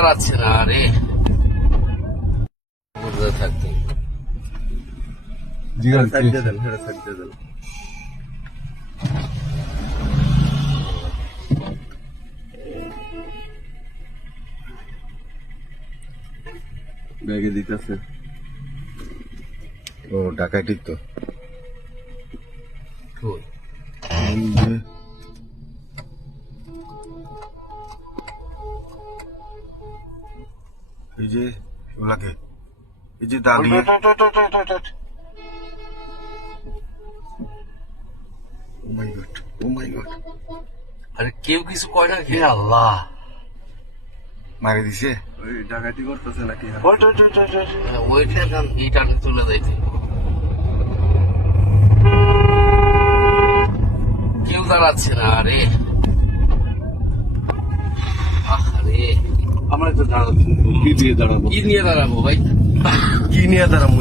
দাঁড়াচ্ছে না রে, বুঝতে থাকতে ব্যাগে দিতেছে। ও ডাকাইটি তো এই যে ওলাকে এই যে দাঁড়িয়ে ও মাই গড আরে কেউ কিছু কয় না, হে আল্লাহ মারে দিছে। ওই ডাকাতি করতেছে নাকি? ওইটা এইটা চলে যাইতে কেউ দাঁড়াচ্ছে না রে, আরে আমরা তো দাঁড়াবো, কি দিয়ে দাঁড়াবো? কি নিয়ে দাঁড়াবো ভাই? কি নিয়ে দাঁড়াবো?